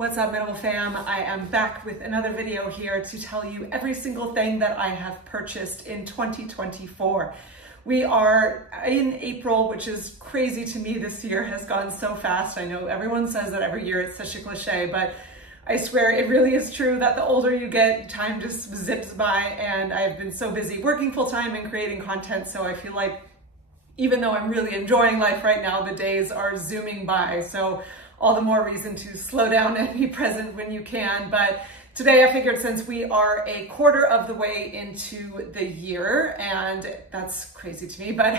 What's up, Minimal Fam? I am back with another video here to tell you every single thing that I have purchased in 2024. We are in April, which is crazy to me. This year has gone so fast. I know everyone says that every year, it's such a cliche, but I swear it really is true that the older you get, time just zips by, and I've been so busy working full-time and creating content, so I feel like even though I'm really enjoying life right now, the days are zooming by. So all the more reason to slow down and be present when you can. But today I figured, since we are a quarter of the way into the year, and that's crazy to me, but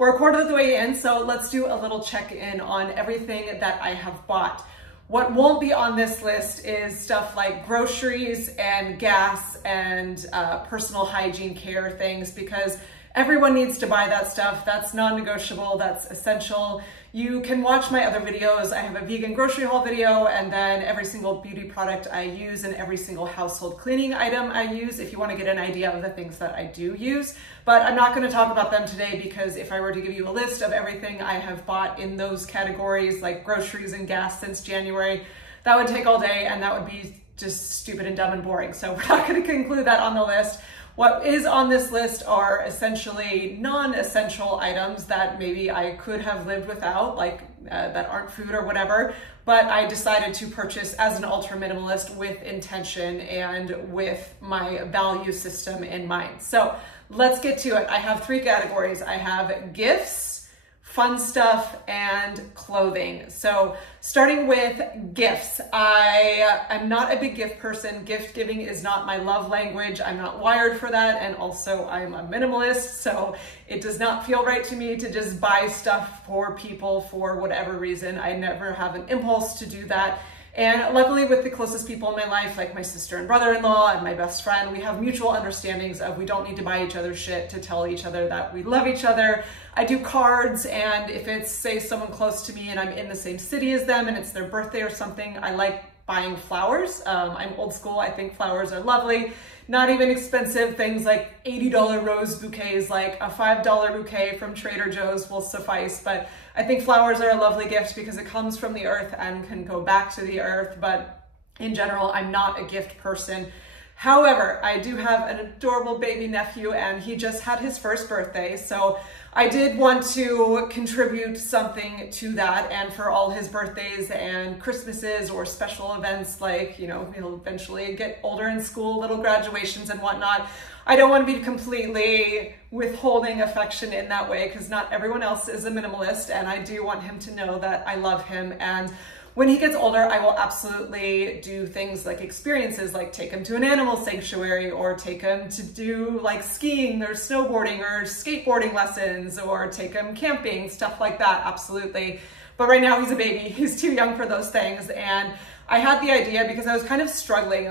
we're a quarter of the way in, so let's do a little check-in on everything that I have bought. What won't be on this list is stuff like groceries and gas and personal hygiene care things, because everyone needs to buy that stuff. That's non-negotiable, that's essential. You can watch my other videos. I have a vegan grocery haul video, and then every single beauty product I use and every single household cleaning item I use, if you want to get an idea of the things that I do use. But I'm not going to talk about them today, because if I were to give you a list of everything I have bought in those categories, like groceries and gas, since January, that would take all day, and that would be just stupid and dumb and boring. So we're not going to conclude that on the list. What is on this list are essentially non-essential items that maybe I could have lived without, like that aren't food or whatever, but I decided to purchase as an ultra minimalist with intention and with my value system in mind. So let's get to it. I have three categories. I have gifts, fun stuff, and clothing. So starting with gifts, I'm not a big gift person. Gift giving is not my love language. I'm not wired for that. And also I'm a minimalist, so it does not feel right to me to just buy stuff for people for whatever reason. I never have an impulse to do that. And luckily, with the closest people in my life, like my sister and brother-in-law and my best friend, we have mutual understandings of we don't need to buy each other shit to tell each other that we love each other. I do cards, and if it's, say, someone close to me and I'm in the same city as them and it's their birthday or something, I like buying flowers. I'm old school. I think flowers are lovely. Not even expensive. Things like $80 rose bouquets, like a $5 bouquet from Trader Joe's will suffice. But I think flowers are a lovely gift because it comes from the earth and can go back to the earth. But in general, I'm not a gift person. However, I do have an adorable baby nephew, and he just had his first birthday. So I did want to contribute something to that, and for all his birthdays and Christmases or special events, like, you know, he'll eventually get older in school, little graduations and whatnot. I don't want to be completely withholding affection in that way, because not everyone else is a minimalist, and I do want him to know that I love him. And when he gets older, I will absolutely do things like experiences, like take him to an animal sanctuary, or take him to do like skiing or snowboarding or skateboarding lessons, or take him camping, stuff like that, absolutely. But right now he's a baby, he's too young for those things. And I had the idea because I was kind of struggling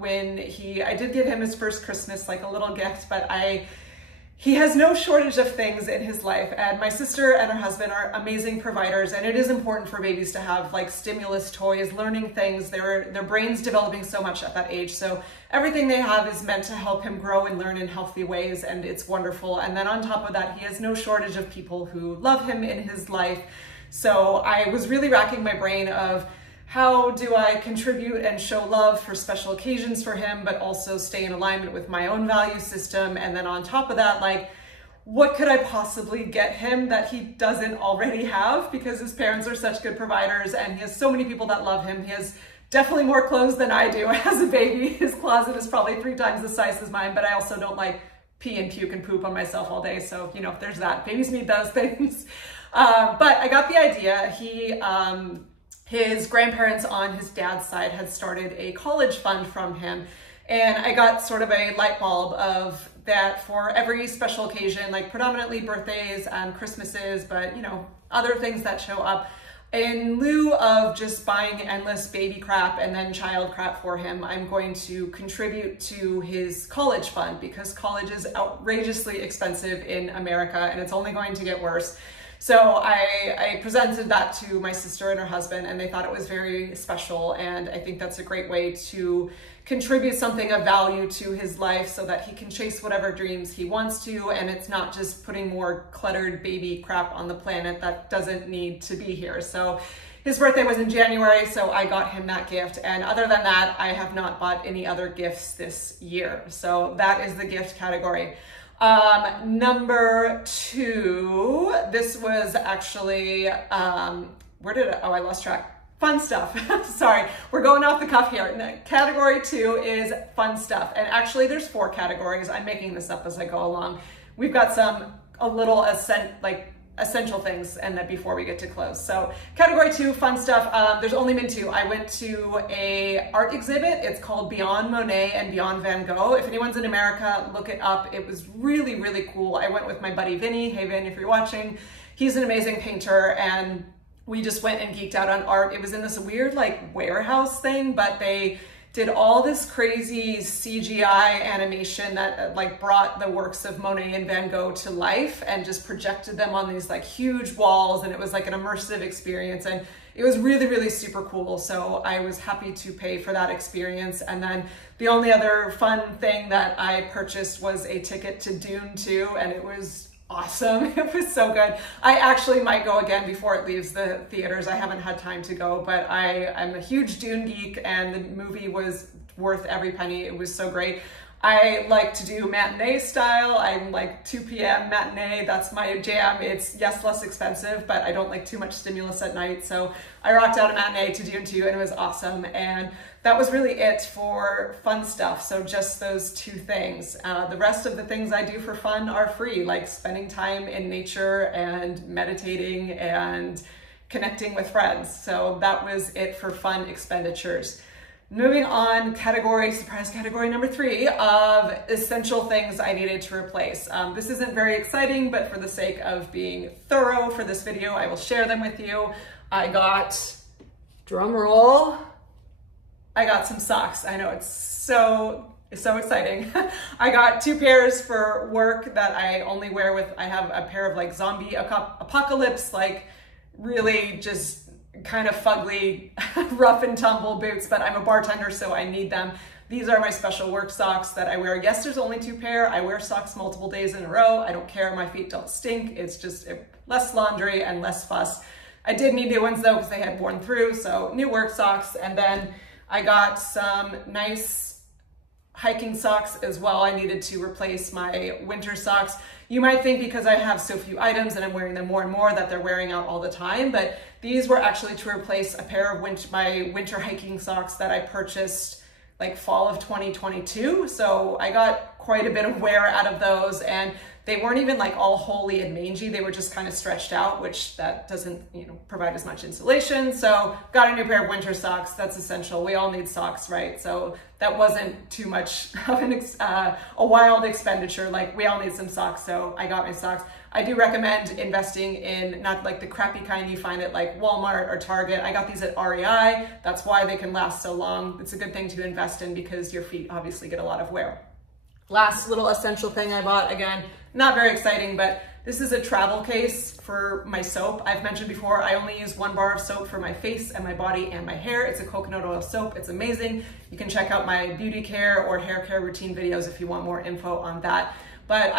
when I did give him his first Christmas, like a little gift, but he has no shortage of things in his life, and my sister and her husband are amazing providers, and it is important for babies to have like stimulus toys, learning things. Their brain's developing so much at that age, so everything they have is meant to help him grow and learn in healthy ways, and it's wonderful. And then on top of that, he has no shortage of people who love him in his life. So I was really racking my brain of, how do I contribute and show love for special occasions for him, but also stay in alignment with my own value system? And then on top of that, like, what could I possibly get him that he doesn't already have? Because his parents are such good providers, and he has so many people that love him. He has definitely more clothes than I do as a baby. His closet is probably 3 times the size as mine, but I also don't like pee and puke and poop on myself all day. So, you know, there's that. Babies need those things. But I got the idea. His grandparents on his dad's side had started a college fund from him, and I got sort of a light bulb of that for every special occasion, like predominantly birthdays and Christmases, but you know, other things that show up. In lieu of just buying endless baby crap and then child crap for him, I'm going to contribute to his college fund, because college is outrageously expensive in America, and it's only going to get worse. So I presented that to my sister and her husband, and they thought it was very special. And I think that's a great way to contribute something of value to his life so that he can chase whatever dreams he wants to. And it's not just putting more cluttered baby crap on the planet that doesn't need to be here. So his birthday was in January, so I got him that gift. And other than that, I have not bought any other gifts this year. So that is the gift category. Number 2, this was actually, I lost track. Fun stuff. Sorry, we're going off the cuff here. Category 2 is fun stuff. And actually there's 4 categories. I'm making this up as I go along. We've got a little essential things and then before we get to close. So category 2, fun stuff. There's only been 2. I went to a art exhibit. It's called Beyond Monet and Beyond Van Gogh. If anyone's in America, look it up. It was really, really cool. I went with my buddy Vinny. Hey Vin, if you're watching, he's an amazing painter, and we just went and geeked out on art. It was in this weird like warehouse thing, but they did all this crazy CGI animation that like brought the works of Monet and Van Gogh to life and just projected them on these like huge walls, and it was like an immersive experience, and it was really, really super cool. So I was happy to pay for that experience. And then the only other fun thing that I purchased was a ticket to Dune 2, and it was awesome. It was so good. I actually might go again before it leaves the theaters. I haven't had time to go, but I'm a huge Dune geek, and the movie was worth every penny. It was so great. I like to do matinee style. I'm like 2 p.m. matinee. That's my jam. It's, yes, less expensive, but I don't like too much stimulus at night. So I rocked out a matinee to Dune 2, and it was awesome. And that was really it for fun stuff. So just those 2 things. The rest of the things I do for fun are free, like spending time in nature and meditating and connecting with friends. So that was it for fun expenditures. Moving on, surprise category number 3 of essential things I needed to replace. This isn't very exciting, but for the sake of being thorough for this video, I will share them with you. I got, drum roll, I got some socks. I know it's so exciting. I got 2 pairs for work that I only wear with, I have a pair of like zombie apocalypse, like really just kind of fugly, rough and tumble boots, but I'm a bartender, so I need them. These are my special work socks that I wear. Yes, there's only 2 pair. I wear socks multiple days in a row. I don't care. My feet don't stink. It's just less laundry and less fuss. I did need new ones though, because they had worn through. So new work socks. And then I got some nice hiking socks as well. I needed to replace my winter socks. You might think because I have so few items and I'm wearing them more and more that they're wearing out all the time, but these were actually to replace a pair of my winter hiking socks that I purchased like fall of 2022. So I got quite a bit of wear out of those, and they weren't even like all holey and mangy. They were just kind of stretched out, which that doesn't, provide as much insulation. So got a new pair of winter socks. That's essential. We all need socks, right? So that wasn't too much of a wild expenditure. Like, we all need some socks. So I got my socks. I do recommend investing in not like the crappy kind you find at like Walmart or Target. I got these at REI. That's why they can last so long. It's a good thing to invest in because your feet obviously get a lot of wear. Last little essential thing I bought, again, not very exciting, but this is a travel case for my soap. I've mentioned before, I only use 1 bar of soap for my face and my body and my hair. It's a coconut oil soap. It's amazing. You can check out my beauty care or hair care routine videos if you want more info on that. But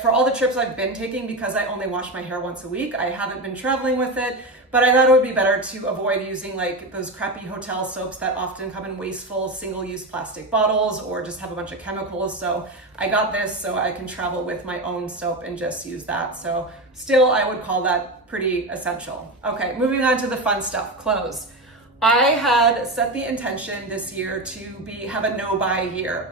for all the trips I've been taking, because I only wash my hair once a week, I haven't been traveling with it. But I thought it would be better to avoid using like those crappy hotel soaps that often come in wasteful single-use plastic bottles or just have a bunch of chemicals. So I got this so I can travel with my own soap and just use that. So still, I would call that pretty essential. Okay, moving on to the fun stuff, clothes. I had set the intention this year to have a no-buy year,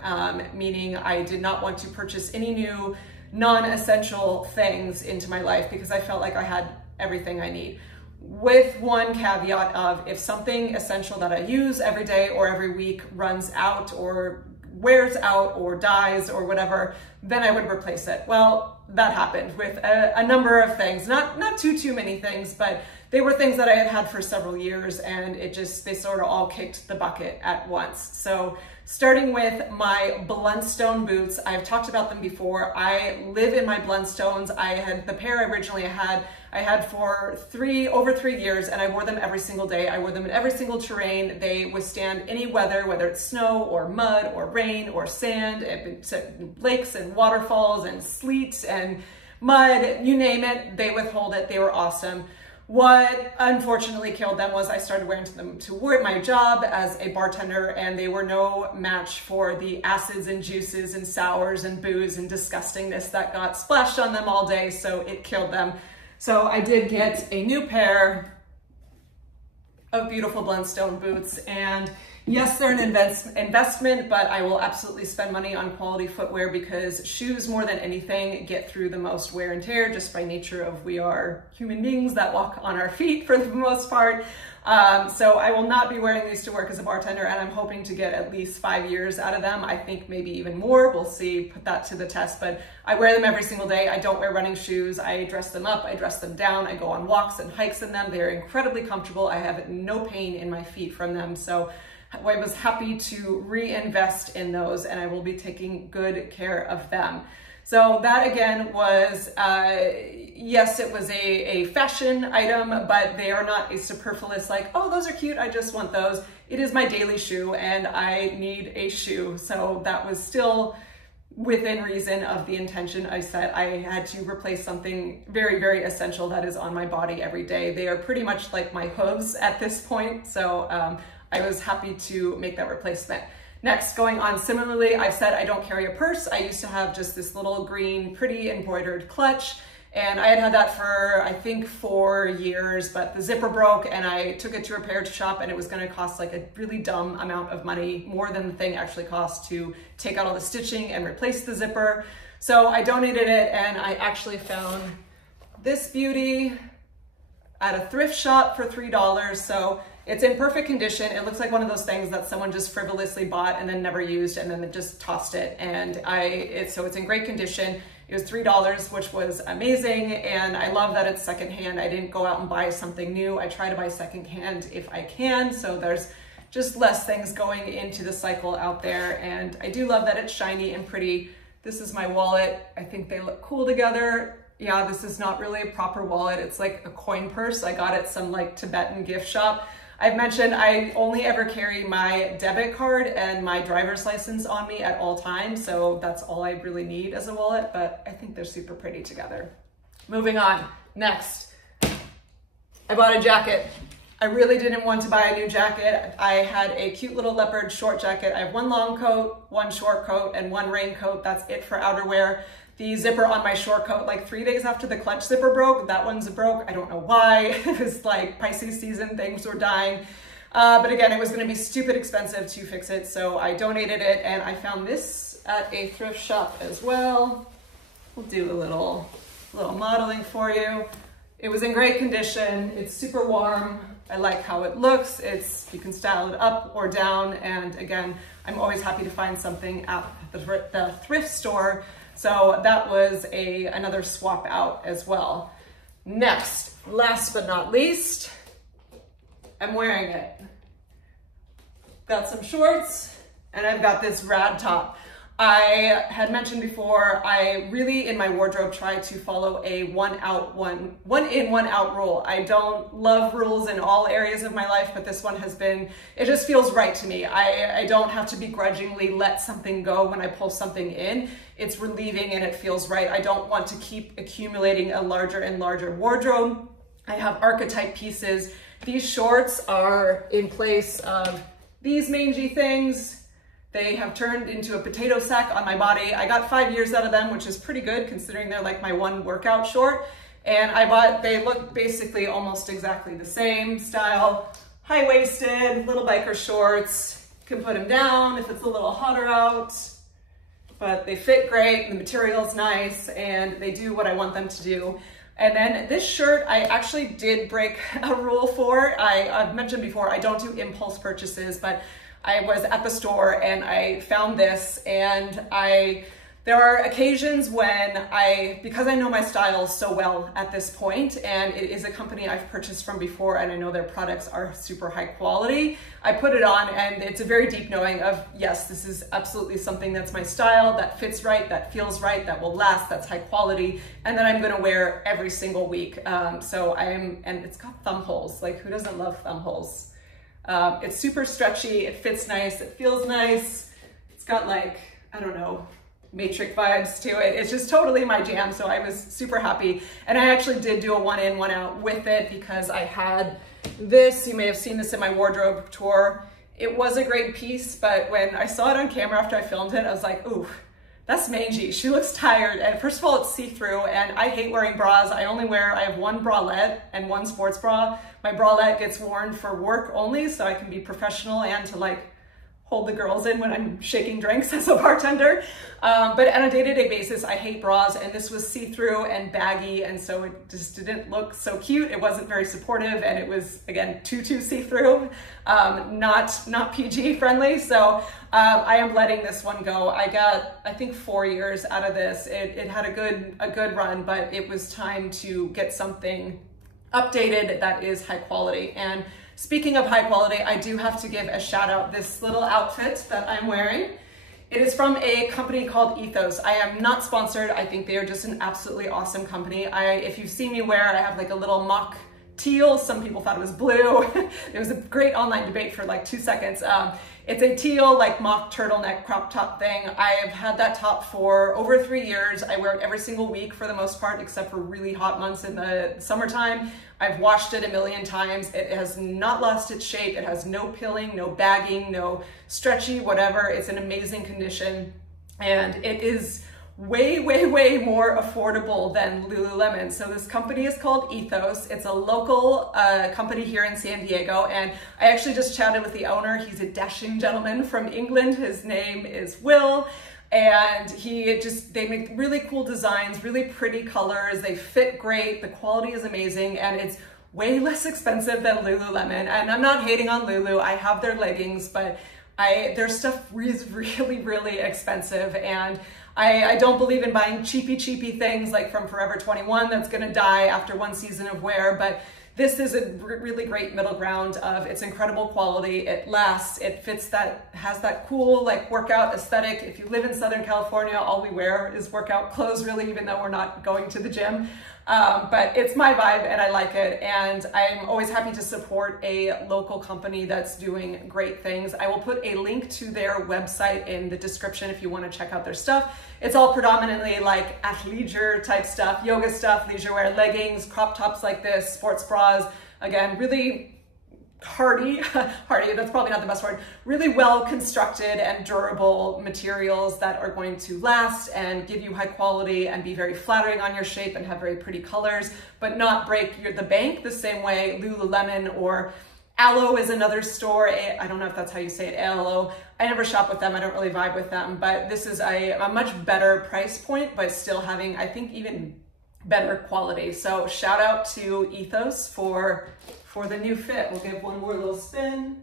meaning I did not want to purchase any new non-essential things into my life because I felt like I had everything I need. With one caveat of, if something essential that I use every day or every week runs out or wears out or dies or whatever, then I would replace it. Well, that happened with a number of things, not too many things, but they were things that I had had for several years, and they sort of all kicked the bucket at once. So starting with my Blundstone boots, I've talked about them before. I live in my Blundstones. The pair I had for over 3 years, and I wore them every single day. I wore them in every single terrain. They withstand any weather, whether it's snow or mud or rain or sand, lakes and waterfalls and sleet and mud, you name it, they withhold it. They were awesome. What unfortunately killed them was I started wearing them to work my job as a bartender, and they were no match for the acids and juices and sours and booze and disgustingness that got splashed on them all day, so it killed them. So I did get a new pair of beautiful Blundstone boots, and yes, they're an investment, but I will absolutely spend money on quality footwear because shoes, more than anything, get through the most wear and tear just by nature of we are human beings that walk on our feet for the most part. So I will not be wearing these to work as a bartender, and I'm hoping to get at least 5 years out of them. I think maybe even more. We'll see, put that to the test, but I wear them every single day. I don't wear running shoes. I dress them up, I dress them down. I go on walks and hikes in them. They're incredibly comfortable. I have no pain in my feet from them. So I was happy to reinvest in those, and I will be taking good care of them. So that again was, yes, it was a fashion item, but they are not a superfluous like, oh, those are cute, I just want those. It is my daily shoe and I need a shoe. So that was still within reason of the intention I set. I had to replace something very, very essential that is on my body every day. They are pretty much like my hooves at this point. So I was happy to make that replacement. Next, going on similarly, I've said I don't carry a purse. I used to have just this little green, pretty embroidered clutch, and I had that for, I think, 4 years, but the zipper broke and I took it to a repair shop, and it was gonna cost like a really dumb amount of money, more than the thing actually cost to take out all the stitching and replace the zipper. So I donated it, and I actually found this beauty at a thrift shop for $3. So it's in perfect condition. It looks like one of those things that someone just frivolously bought and then never used, and then they just tossed it. And so it's in great condition. It was $3, which was amazing. And I love that it's secondhand. I didn't go out and buy something new. I try to buy secondhand if I can. So there's just less things going into the cycle out there. And I do love that it's shiny and pretty. This is my wallet. I think they look cool together. Yeah, this is not really a proper wallet. It's like a coin purse. I got it some like Tibetan gift shop. I've mentioned I only ever carry my debit card and my driver's license on me at all times, so that's all I really need as a wallet, but I think they're super pretty together. Moving on, next, I bought a jacket. I really didn't want to buy a new jacket. I had a cute little leopard short jacket. I have one long coat, one short coat, and one raincoat. That's it for outerwear. The zipper on my short coat, like 3 days after the clutch zipper broke, that one's broke. I don't know why. It was like Pisces season, things were dying. But again, it was gonna be stupid expensive to fix it, so I donated it, and I found this at a thrift shop as well. We'll do a little modeling for you. It was in great condition. It's super warm. I like how it looks. You can style it up or down, and again, I'm always happy to find something at the thrift store. So that was another swap out as well. Next, last but not least, I'm wearing it. Got some shorts, and I've got this rad top. I had mentioned before, I really in my wardrobe try to follow a one in, one out rule. I don't love rules in all areas of my life, but this one has been, it just feels right to me. I don't have to begrudgingly let something go when I pull something in. It's relieving and it feels right. I don't want to keep accumulating a larger and larger wardrobe. I have archetype pieces. These shorts are in place of these mangy things. They have turned into a potato sack on my body. I got 5 years out of them, which is pretty good considering they're like my one workout short. And they look basically almost exactly the same style. High-waisted, little biker shorts. You can put them down if it's a little hotter out. But they fit great, the material's nice, and they do what I want them to do. And then this shirt, I actually did break a rule for. I've mentioned before, I don't do impulse purchases, but I was at the store and I found this, and there are occasions when because I know my style so well at this point, and it is a company I've purchased from before and I know their products are super high quality, I put it on and it's a very deep knowing of, yes, this is absolutely something that's my style, that fits right, that feels right, that will last, that's high quality, and that I'm gonna wear every single week. And it's got thumb holes. Like, who doesn't love thumb holes? It's super stretchy, it fits nice, it feels nice. It's got like, I don't know, matrix vibes to it. It's just totally my jam, so I was super happy. And I actually did do a one in, one out with it because I had this. You may have seen this in my wardrobe tour. It was a great piece, but when I saw it on camera after I filmed it, I was like, ooh, that's mangy. She looks tired. And first of all, it's see-through, and I hate wearing bras. I have one bralette and one sports bra. My bralette gets worn for work only, so I can be professional and to like hold the girls in when I'm shaking drinks as a bartender. But on a day-to-day basis, I hate bras, and this was see-through and baggy, and so it just didn't look so cute. It wasn't very supportive, and it was, again, too see-through, not PG friendly. So I am letting this one go. I got, I think, 4 years out of this. It had a good run, but it was time to get something updated that is high quality. And speaking of high quality, I do have to give a shout out this little outfit that I'm wearing. It is from a company called Ethos. I am not sponsored. I think they are just an absolutely awesome company. If you've seen me wear, I have like a little mock teal. Some people thought it was blue. It was a great online debate for like 2 seconds. It's a teal like mock turtleneck crop top thing. I have had that top for over 3 years. I wear it every single week for the most part, except for really hot months in the summertime. I've washed it a million times. It has not lost its shape. It has no pilling, no bagging, no stretchy, whatever. It's in amazing condition. And it is way, way, way more affordable than Lululemon. So this company is called Ethos. It's a local company here in San Diego. And I actually just chatted with the owner. He's a dashing gentleman from England. His name is Will. And they make really cool designs, really pretty colors. They fit great. The quality is amazing. And it's way less expensive than Lululemon. And I'm not hating on Lulu. I have their leggings, but their stuff is really, really expensive. And I don't believe in buying cheapy things like from Forever 21 that's gonna die after one season of wear, but this is a really great middle ground of it's incredible quality, it lasts, it fits has that cool like workout aesthetic. If you live in Southern California, all we wear is workout clothes really, even though we're not going to the gym. But it's my vibe and I like it. And I'm always happy to support a local company that's doing great things. I will put a link to their website in the description if you want to check out their stuff. It's all predominantly like athleisure type stuff, yoga stuff, leisure wear, leggings, crop tops like this, sports bras. Again, really hardy, that's probably not the best word, really well constructed and durable materials that are going to last and give you high quality and be very flattering on your shape and have very pretty colors, but not break the bank the same way Lululemon or Aloe is another store. I don't know if that's how you say it, Aloe. I never shop with them. I don't really vibe with them, but this is a much better price point, but still having, I think, even better quality. So shout out to Ethos for the new fit. We'll give one more little spin.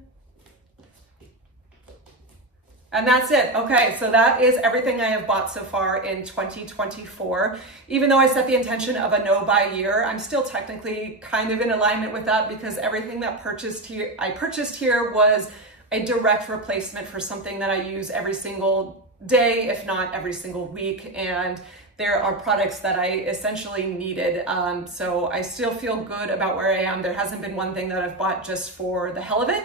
And that's it. Okay, so that is everything I have bought so far in 2024. Even though I set the intention of a no-buy year, I'm still technically kind of in alignment with that because everything that I purchased here was a direct replacement for something that I use every single day, if not every single week. And there are products that I essentially needed. So I still feel good about where I am. There hasn't been one thing that I've bought just for the hell of it.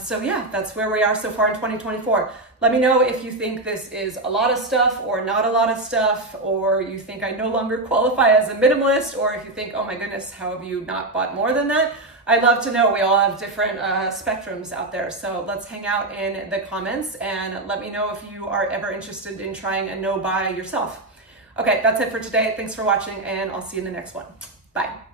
So yeah, that's where we are so far in 2024. Let me know if you think this is a lot of stuff or not a lot of stuff, or you think I no longer qualify as a minimalist, or if you think, oh my goodness, how have you not bought more than that? I'd love to know. We all have different spectrums out there. So let's hang out in the comments and let me know if you are ever interested in trying a no-buy yourself. Okay, that's it for today. Thanks for watching, and I'll see you in the next one. Bye.